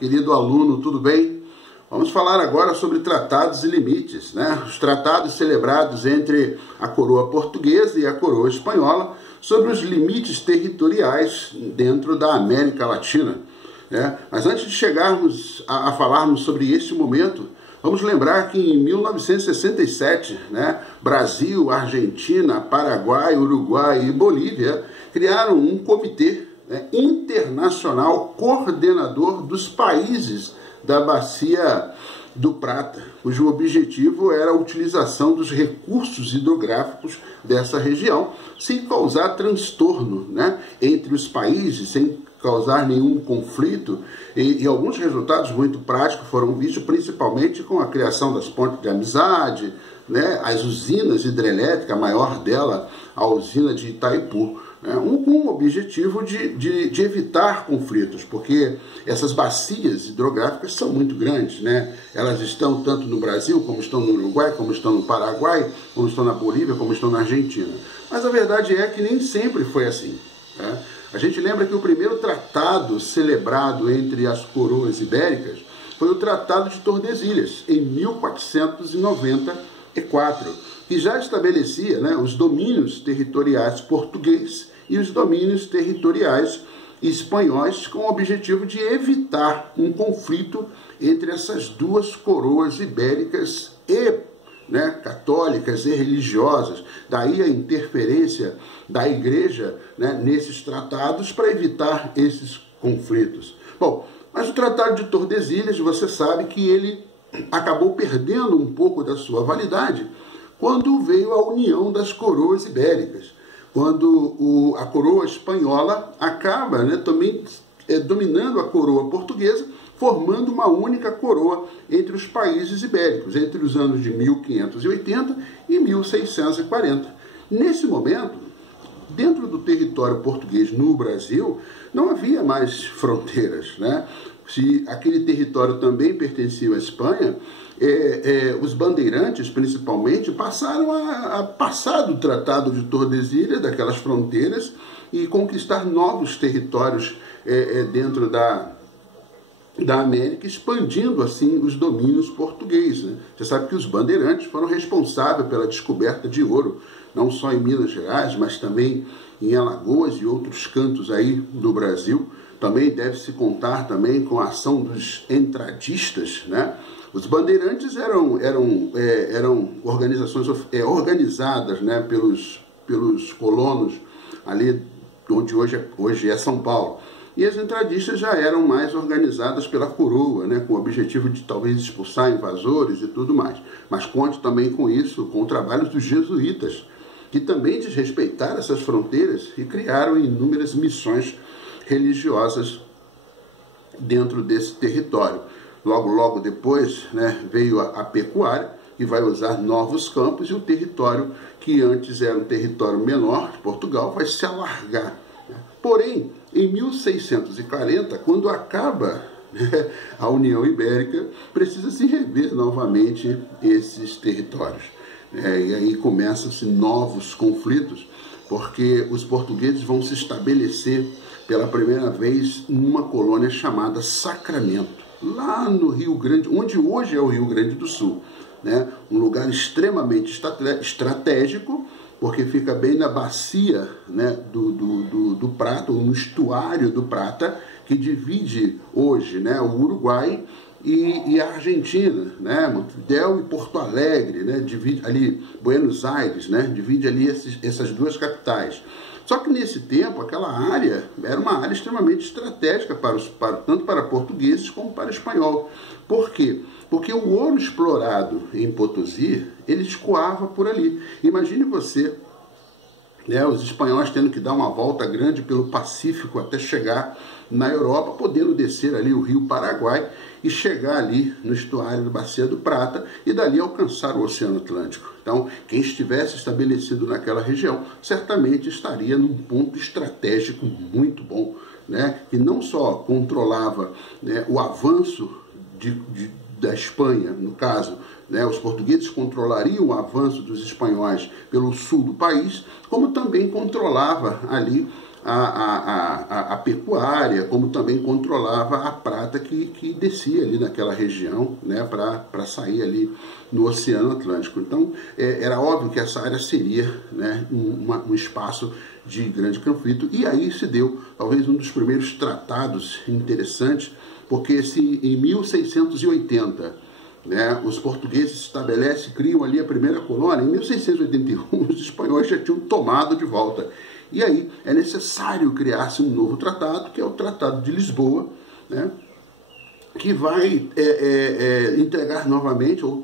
querido aluno, tudo bem? Vamos falar agora sobre tratados e limites, né? Os tratados celebrados entre a coroa portuguesa e a coroa espanhola sobre os limites territoriais dentro da América Latina, né? Mas antes de chegarmos a falarmos sobre esse momento, vamos lembrar que em 1967, né, Brasil, Argentina, Paraguai, Uruguai e Bolívia criaram um comitê, né, internacional coordenador dos países da Bacia do Prata, cujo objetivo era a utilização dos recursos hidrográficos dessa região, sem causar transtorno, né, entre os países, sem causar nenhum conflito, e alguns resultados muito práticos foram vistos, principalmente com a criação das pontes de amizade, né, as usinas hidrelétricas, a maior dela, a usina de Itaipu, né, com o objetivo de evitar conflitos, porque essas bacias hidrográficas são muito grandes, né? Elas estão tanto no Brasil, como estão no Uruguai, como estão no Paraguai, como estão na Bolívia, como estão na Argentina. Mas a verdade é que nem sempre foi assim, né? A gente lembra que o primeiro tratado celebrado entre as coroas ibéricas foi o Tratado de Tordesilhas, em 1494, que já estabelecia, né, os domínios territoriais português e os domínios territoriais espanhóis, com o objetivo de evitar um conflito entre essas duas coroas ibéricas e, né, católicas e religiosas. Daí a interferência da igreja, né, nesses tratados para evitar esses conflitos. Bom, mas o Tratado de Tordesilhas, você sabe que ele acabou perdendo um pouco da sua validade quando veio a união das coroas ibéricas, quando a coroa espanhola acaba, né, também dominando a coroa portuguesa, formando uma única coroa entre os países ibéricos, entre os anos de 1580 e 1640. Nesse momento, dentro do território português no Brasil, não havia mais fronteiras, né? Se aquele território também pertencia à Espanha, os bandeirantes, principalmente, passaram a passar do Tratado de Tordesilhas, daquelas fronteiras, e conquistar novos territórios dentro da América, expandindo assim os domínios portugueses, né? Você sabe que os bandeirantes foram responsáveis pela descoberta de ouro, não só em Minas Gerais, mas também em Alagoas e outros cantos aí do Brasil. Também deve-se contar também com a ação dos entradistas, né? Os bandeirantes eram organizações organizadas, né, pelos colonos ali onde hoje é São Paulo. E as entradistas já eram mais organizadas pela coroa, né, com o objetivo de talvez expulsar invasores e tudo mais. Mas conte também com isso, com o trabalho dos jesuítas, que também desrespeitaram essas fronteiras e criaram inúmeras missões religiosas dentro desse território. Logo depois, né, veio a pecuária, que vai usar novos campos, e o território que antes era um território menor de Portugal vai se alargar. Porém, em 1640, quando acaba, né, a União Ibérica, precisa se rever novamente esses territórios. E aí começam-se novos conflitos, porque os portugueses vão se estabelecer pela primeira vez numa colônia chamada Sacramento, lá no Rio Grande, onde hoje é o Rio Grande do Sul, né? Um lugar extremamente estratégico, porque fica bem na bacia, né, do Prata, ou no estuário do Prata, que divide hoje, né, o Uruguai e a Argentina, né, Montevidéu e Porto Alegre, né, divide ali Buenos Aires, né, divide ali essas duas capitais. Só que nesse tempo, aquela área era uma área extremamente estratégica tanto para portugueses como para espanhol. Por quê? Porque o ouro explorado em Potosí, ele escoava por ali. Imagine você, né, os espanhóis tendo que dar uma volta grande pelo Pacífico até chegar na Europa, podendo descer ali o rio Paraguai e chegar ali no estuário da Bacia do Prata e dali alcançar o Oceano Atlântico. Então, quem estivesse estabelecido naquela região certamente estaria num ponto estratégico muito bom, né, que não só controlava, né, o avanço da Espanha, no caso, né, os portugueses controlariam o avanço dos espanhóis pelo sul do país, como também controlava ali a pecuária, como também controlava a prata que descia ali naquela região, né, para sair ali no Oceano Atlântico. Então, era óbvio que essa área seria, né, um espaço de grande conflito, e aí se deu talvez um dos primeiros tratados interessantes, porque se em 1680, né, os portugueses se estabelecem, criam ali a primeira colônia, em 1681 os espanhóis já tinham tomado de volta. E aí é necessário criar-se um novo tratado, que é o Tratado de Lisboa, né, que vai entregar novamente, ou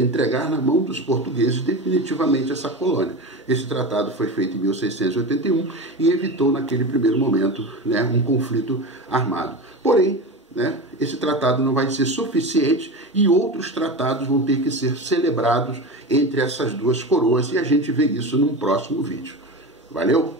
entregar na mão dos portugueses definitivamente essa colônia. Esse tratado foi feito em 1681 e evitou naquele primeiro momento, né, um conflito armado. Porém, né, esse tratado não vai ser suficiente e outros tratados vão ter que ser celebrados entre essas duas coroas, e a gente vê isso num próximo vídeo. Valeu?